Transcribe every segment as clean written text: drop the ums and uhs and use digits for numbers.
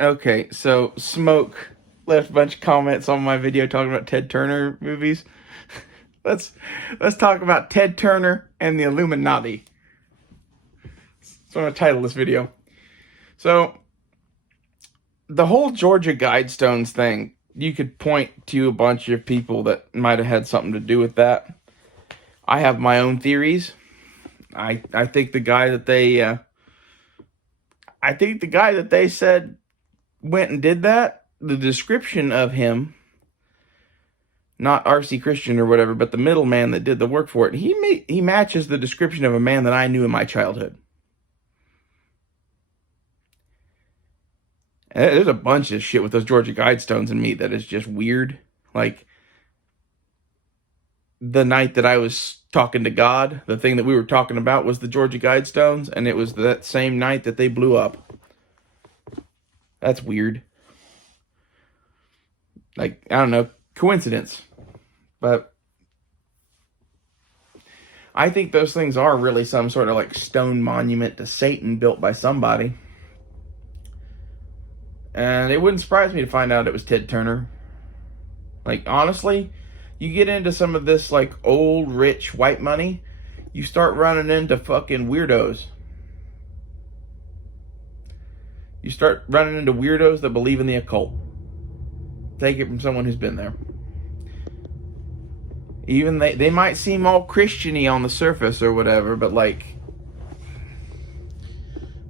Okay, so Smoke left a bunch of comments on my video talking about Ted Turner movies. let's let's talk about Ted Turner and the Illuminati. That's what I'm gonna title this video. So the whole Georgia Guidestones thing, you could point to a bunch of people that might have had something to do with that. I have my own theories. I think the guy that they said went and did that, the description of him, not R.C. Christian or whatever, but the middleman that did the work for it, he matches the description of a man that I knew in my childhood. And there's a bunch of shit with those Georgia Guidestones and me that is just weird. Like, the night that I was talking to God, the thing that we were talking about was the Georgia Guidestones, and it was that same night that they blew up. That's weird. Like, I don't know, coincidence. But I think those things are really some sort of like stone monument to Satan built by somebody. And it wouldn't surprise me to find out it was Ted Turner. Like, honestly, you get into some of this like old rich white money, you start running into fucking weirdos. You start running into weirdos that believe in the occult. Take it from someone who's been there. Even they might seem all Christian-y on the surface or whatever, but like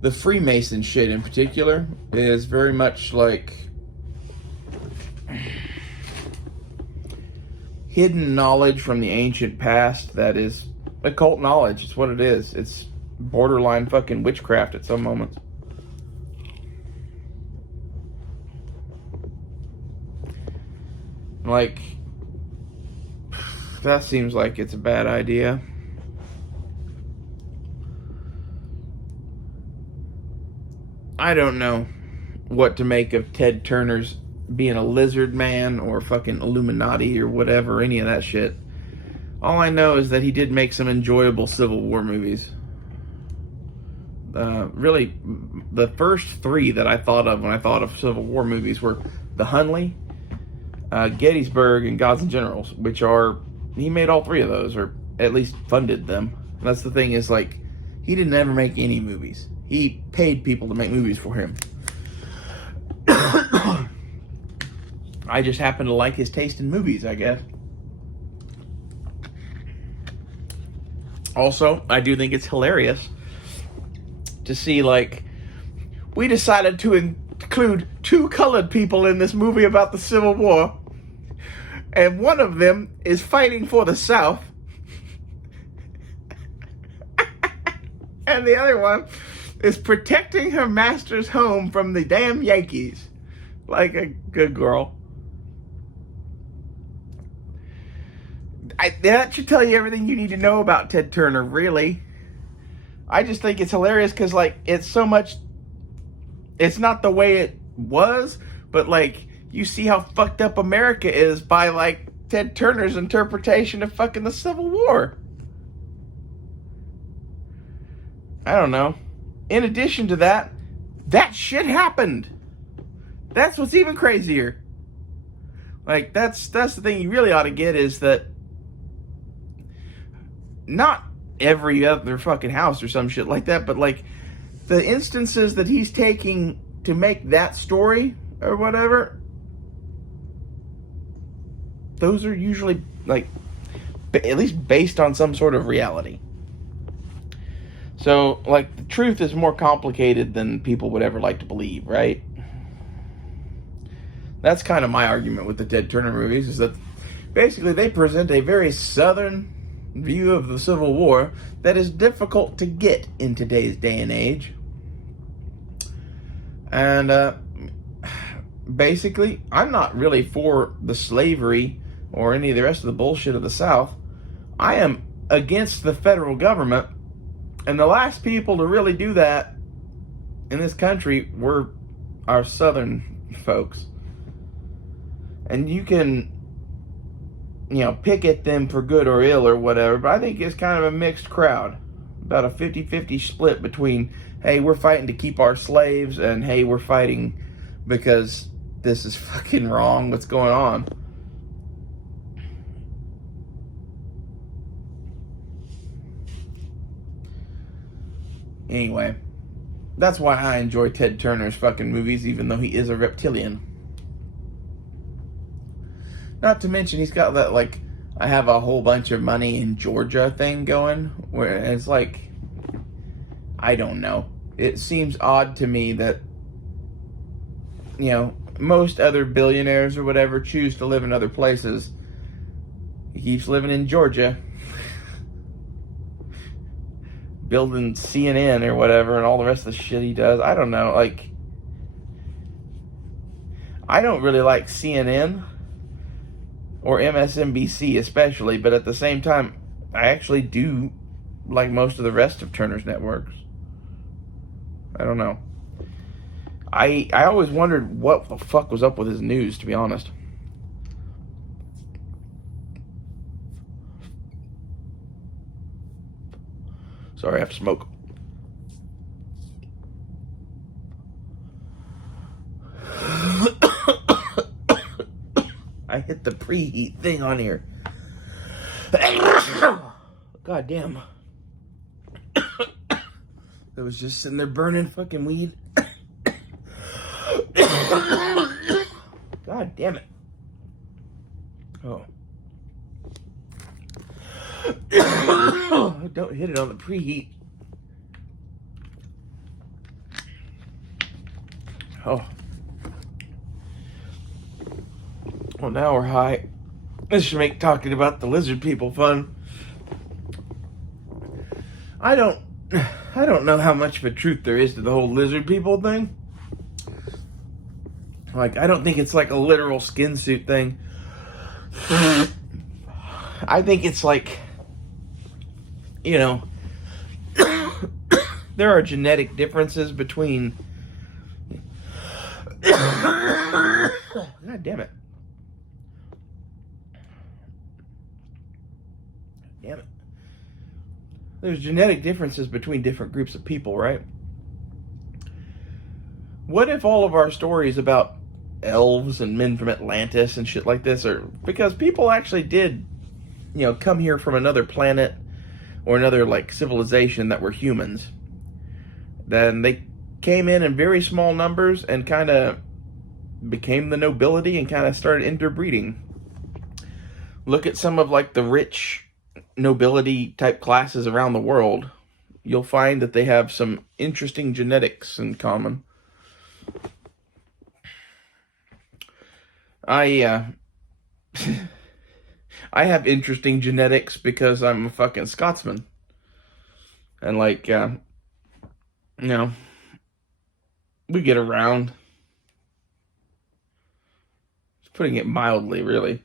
the Freemason shit in particular is very much like hidden knowledge from the ancient past that is occult knowledge. It's what it is. It's borderline fucking witchcraft at some moments. Like, that seems like it's a bad idea. I don't know what to make of Ted Turner's being a lizard man or fucking Illuminati or whatever, any of that shit. All I know is that he did make some enjoyable Civil War movies. Really, the first three that I thought of when I thought of Civil War movies were The Hunley, Gettysburg, and Gods and Generals, which are, he made all three of those, or at least funded them. And that's the thing, is like, he didn't ever make any movies. He paid people to make movies for him. I just happen to like his taste in movies, I guess. Also, I do think it's hilarious to see, like, we decided to include two colored people in this movie about the Civil War, and one of them is fighting for the South, and the other one is protecting her master's home from the damn Yankees. Like a good girl. That should tell you everything you need to know about Ted Turner, really. I just think it's hilarious because, like, it's so much... It's not the way it was, but, like, you see how fucked up America is by, like, Ted Turner's interpretation of fucking the Civil War. I don't know. In addition to that, that shit happened. That's what's even crazier. Like, that's the thing you really ought to get, is that not every other fucking house or some shit like that, but like the instances that he's taking to make that story or whatever, those are usually like at least based on some sort of reality. So, like, the truth is more complicated than people would ever like to believe, right? That's kind of my argument with the Ted Turner movies, is that basically they present a very southern view of the Civil War that is difficult to get in today's day and age. And basically, I'm not really for the slavery or any of the rest of the bullshit of the South. I am against the federal government, and the last people to really do that in this country were our southern folks. And you can, pick at them for good or ill or whatever, but I think it's kind of a mixed crowd. About a 50-50 split between, hey, we're fighting to keep our slaves, and hey, we're fighting because this is fucking wrong. What's going on? Anyway, that's why I enjoy Ted Turner's fucking movies, even though he is a reptilian. Not to mention, he's got that, like, I have a whole bunch of money in Georgia thing going, where it's like, I don't know. It seems odd to me that, you know, most other billionaires or whatever choose to live in other places. He keeps living in Georgia. Building CNN or whatever and all the rest of the shit he does. I don't know. Like, I don't really like CNN or MSNBC especially, but at the same time, I actually do like most of the rest of Turner's networks. I don't know. I always wondered what the fuck was up with his news, to be honest. Sorry, I have to smoke. I hit the preheat thing on here. God damn. It was just sitting there burning fucking weed. God damn it. Oh. Don't hit it on the preheat. Oh. Well, now we're high. This should make talking about the lizard people fun. I don't know how much of a truth there is to the whole lizard people thing. Like, I don't think it's like a literal skin suit thing. I think it's like, you know, there are genetic differences between... God damn it. Damn it. There's genetic differences between different groups of people, right? What if all of our stories about elves and men from Atlantis and shit like this are because people actually did, you know, come here from another planet or another, like, civilization that were humans. Then they came in very small numbers and kind of became the nobility and kind of started interbreeding. Look at some of, like, the rich nobility type classes around the world. You'll find that they have some interesting genetics in common. I have interesting genetics because I'm a fucking Scotsman. And, like, you know, we get around. Just putting it mildly, really.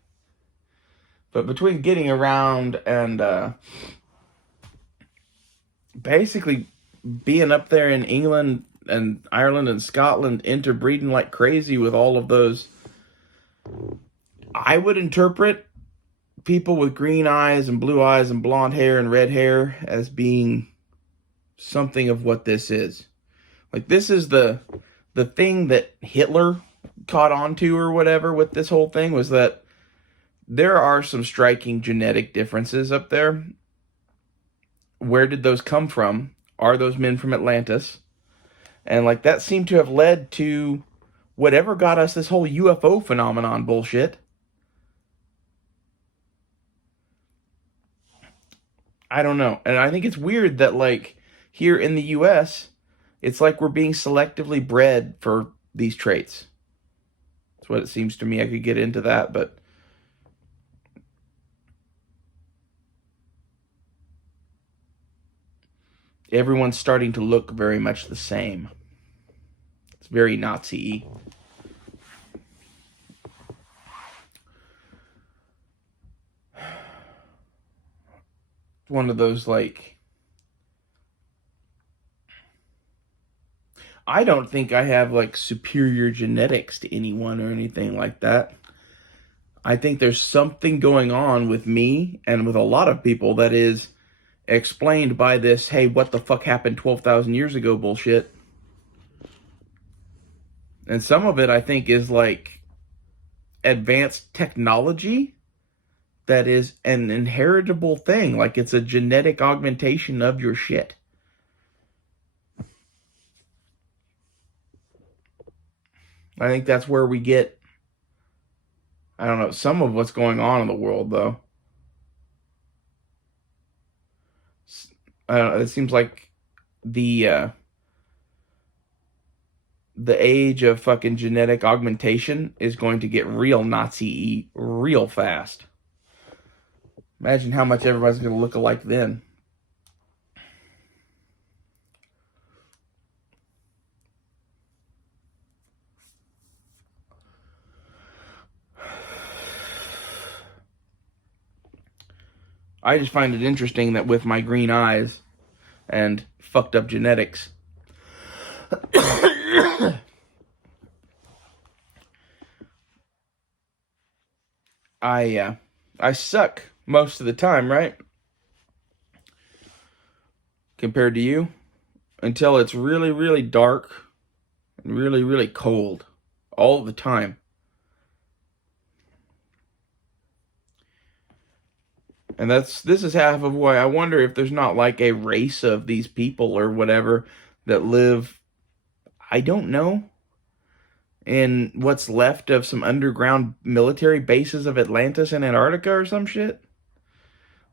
But between getting around and basically being up there in England and Ireland and Scotland, interbreeding like crazy with all of those, I would interpret people with green eyes and blue eyes and blonde hair and red hair as being something of what this is. Like, this is the thing that Hitler caught on to or whatever with this whole thing, was that there are some striking genetic differences up there. Where did those come from? Are those men from Atlantis? And, like, that seemed to have led to whatever got us this whole UFO phenomenon bullshit. I don't know. And I think it's weird that, like, here in the US, it's like we're being selectively bred for these traits. That's what it seems to me. I could get into that, but everyone's starting to look very much the same. It's very Nazi-y. It's one of those, like, I don't think I have, like, superior genetics to anyone or anything like that. I think there's something going on with me and with a lot of people that is explained by this, hey, what the fuck happened 12,000 years ago bullshit. And some of it, I think, is like advanced technology that is an inheritable thing. Like it's a genetic augmentation of your shit. I think that's where we get, I don't know, some of what's going on in the world, though. It seems like the uh, the age of fucking genetic augmentation is going to get real Nazi-y real fast. Imagine how much everybody's going to look alike then. I just find it interesting that with my green eyes and fucked up genetics, I suck most of the time, right? Compared to you, until it's really, really dark and really, really cold all the time. And this is half of why I wonder if there's not like a race of these people or whatever that live, I don't know, in what's left of some underground military bases of Atlantis and Antarctica or some shit.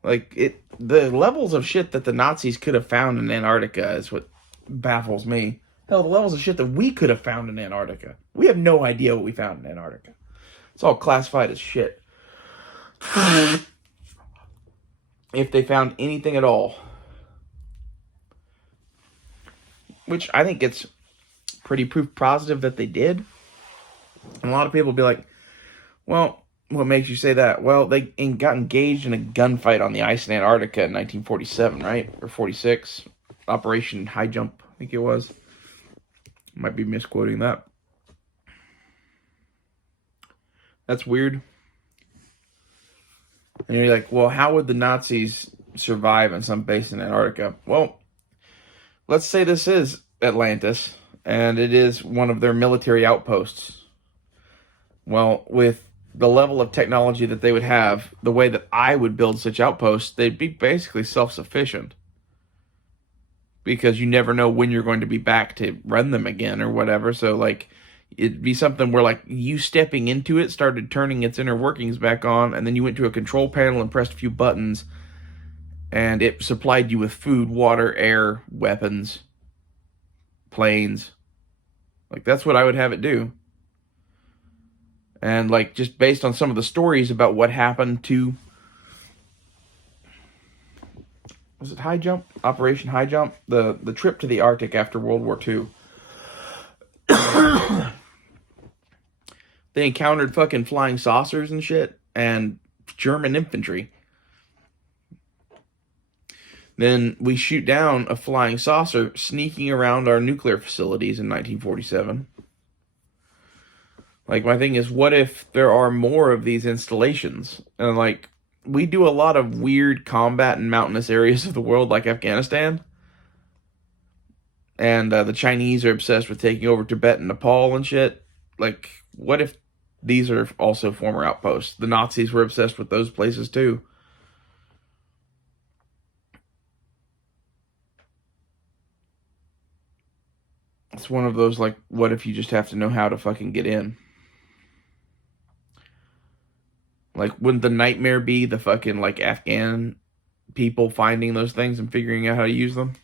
Like the levels of shit that the Nazis could have found in Antarctica is what baffles me. Hell, the levels of shit that we could have found in Antarctica. We have no idea what we found in Antarctica. It's all classified as shit. If they found anything at all. Which I think it's pretty proof positive that they did. And a lot of people will be like, well, what makes you say that? Well, they got engaged in a gunfight on the ice in Antarctica in 1947, right? Or 46. Operation High Jump, I think it was. Might be misquoting that. That's weird. And you're like, well, how would the Nazis survive in some base in Antarctica? Well, let's say this is Atlantis, and it is one of their military outposts. Well, with the level of technology that they would have, the way that I would build such outposts, they'd be basically self-sufficient. Because you never know when you're going to be back to run them again or whatever. So, like, it'd be something where, like, you stepping into it started turning its inner workings back on, and then you went to a control panel and pressed a few buttons, and it supplied you with food, water, air, weapons, planes. Like, that's what I would have it do. And, like, just based on some of the stories about what happened to, was it High Jump? Operation High Jump? The trip to the Arctic after World War II. They encountered fucking flying saucers and shit, and German infantry. Then we shoot down a flying saucer sneaking around our nuclear facilities in 1947. Like, my thing is, what if there are more of these installations? And, like, we do a lot of weird combat in mountainous areas of the world, like Afghanistan. And the Chinese are obsessed with taking over Tibet and Nepal and shit. Like, what if these are also former outposts? The Nazis were obsessed with those places, too. It's one of those, like, what if you just have to know how to fucking get in? Like, wouldn't the nightmare be the fucking, like, Afghan people finding those things and figuring out how to use them?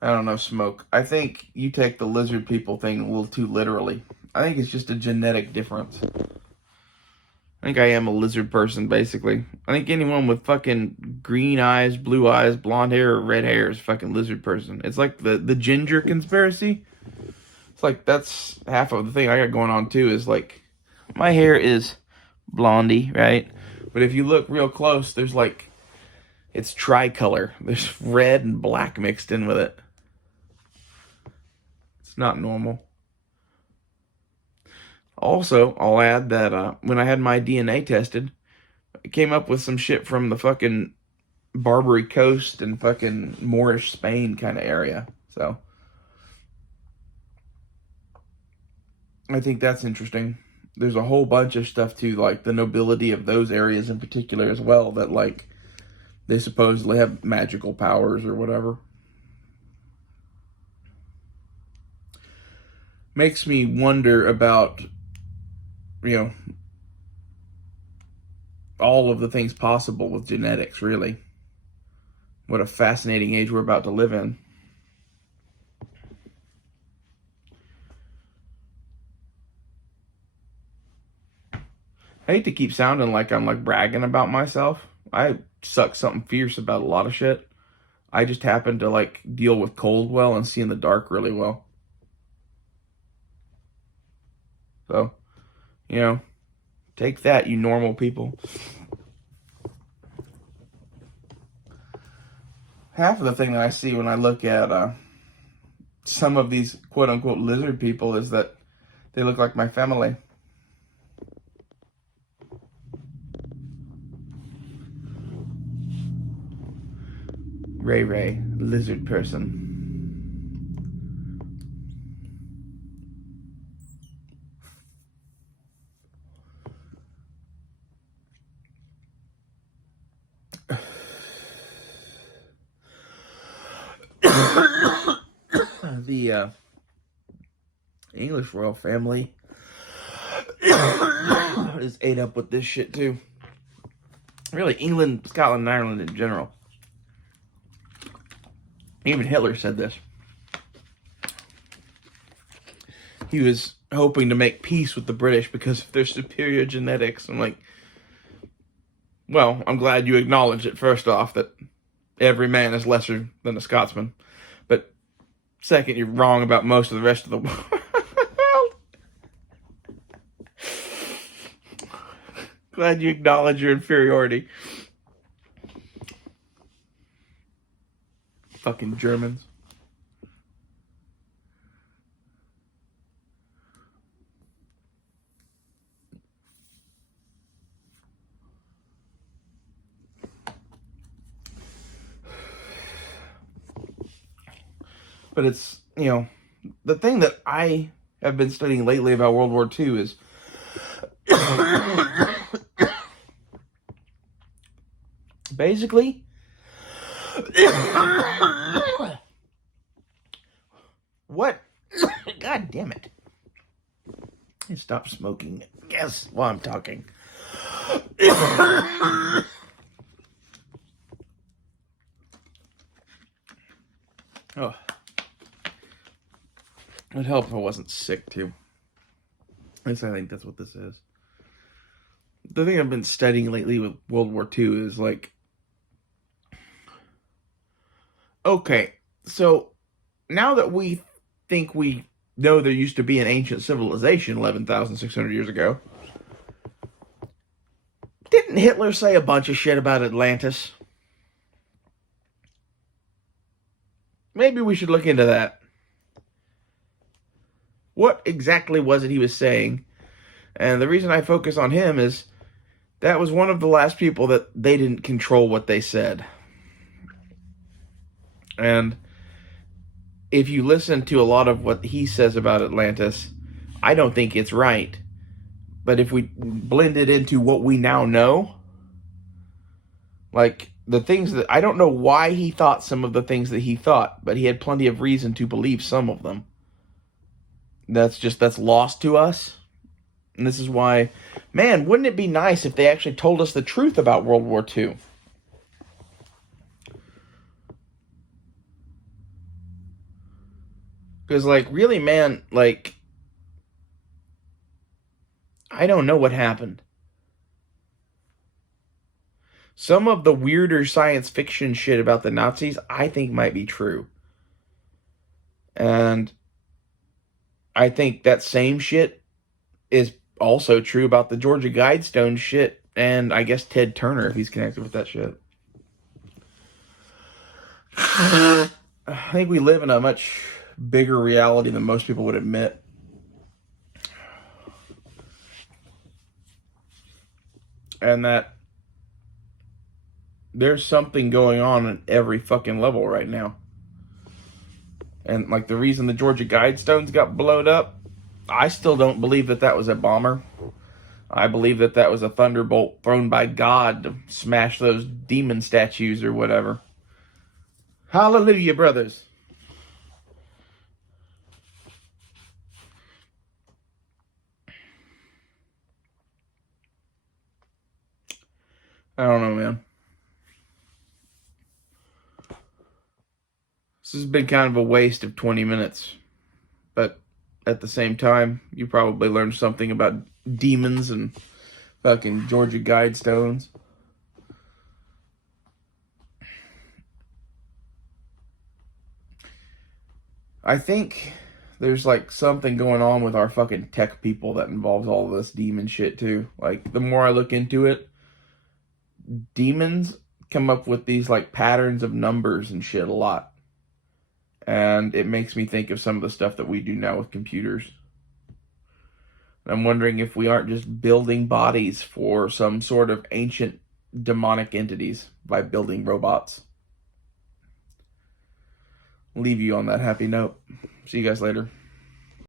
I don't know, Smoke. I think you take the lizard people thing a little too literally. I think it's just a genetic difference. I think I am a lizard person, basically. I think anyone with fucking green eyes, blue eyes, blonde hair, or red hair is a fucking lizard person. It's like the ginger conspiracy. It's like that's half of the thing I got going on, too, is like, my hair is blondie, right? But if you look real close, there's like, it's tricolor. There's red and black mixed in with it. It's not normal. Also, I'll add that when I had my DNA tested, it came up with some shit from the fucking Barbary Coast and fucking Moorish Spain kind of area. So I think that's interesting. There's a whole bunch of stuff too, like the nobility of those areas in particular as well, that like they supposedly have magical powers or whatever. Makes me wonder about, you know, all of the things possible with genetics, really. What a fascinating age we're about to live in. I hate to keep sounding like I'm like bragging about myself. I suck something fierce about a lot of shit. I just happen to like deal with cold well and see in the dark really well. So, you know, take that, you normal people. Half of the thing that I see when I look at some of these quote-unquote lizard people is that they look like my family. Ray Ray, lizard person. The English royal family is ate up with this shit too. Really, England, Scotland, and Ireland in general. Even Hitler said this. He was hoping to make peace with the British because of their superior genetics. I'm like, well, I'm glad you acknowledge it, first off, that every man is lesser than a Scotsman. But second, you're wrong about most of the rest of the world. Glad you acknowledge your inferiority. Fucking Germans. But it's, you know, the thing that I have been studying lately about World War II is basically what? God damn it. Stop smoking. Yes, while I'm talking. Oh. It'd help if I wasn't sick, too. At least I think that's what this is. The thing I've been studying lately with World War II is, like... Okay, so now that we think we know there used to be an ancient civilization 11,600 years ago, didn't Hitler say a bunch of shit about Atlantis? Maybe we should look into that. What exactly was it he was saying? And the reason I focus on him is that was one of the last people that they didn't control what they said. And if you listen to a lot of what he says about Atlantis, I don't think it's right. But if we blend it into what we now know, like the things that, I don't know why he thought some of the things that he thought, but he had plenty of reason to believe some of them. That's lost to us. And this is why, man, wouldn't it be nice if they actually told us the truth about World War II? Because, like, really, man, like, I don't know what happened. Some of the weirder science fiction shit about the Nazis, I think might be true. And I think that same shit is also true about the Georgia Guidestone shit, and I guess Ted Turner, if he's connected with that shit. I think we live in a much bigger reality than most people would admit. And that there's something going on at every fucking level right now. And like the reason the Georgia Guidestones got blowed up, I still don't believe that that was a bomber. I believe that that was a thunderbolt thrown by God to smash those demon statues or whatever. Hallelujah, brothers. I don't know, man. This has been kind of a waste of 20 minutes. But at the same time, you probably learned something about demons and fucking Georgia Guidestones. I think there's like something going on with our fucking tech people that involves all of this demon shit too. Like the more I look into it, demons come up with these like patterns of numbers and shit a lot. And it makes me think of some of the stuff that we do now with computers. I'm wondering if we aren't just building bodies for some sort of ancient demonic entities by building robots. Leave you on that happy note. See you guys later.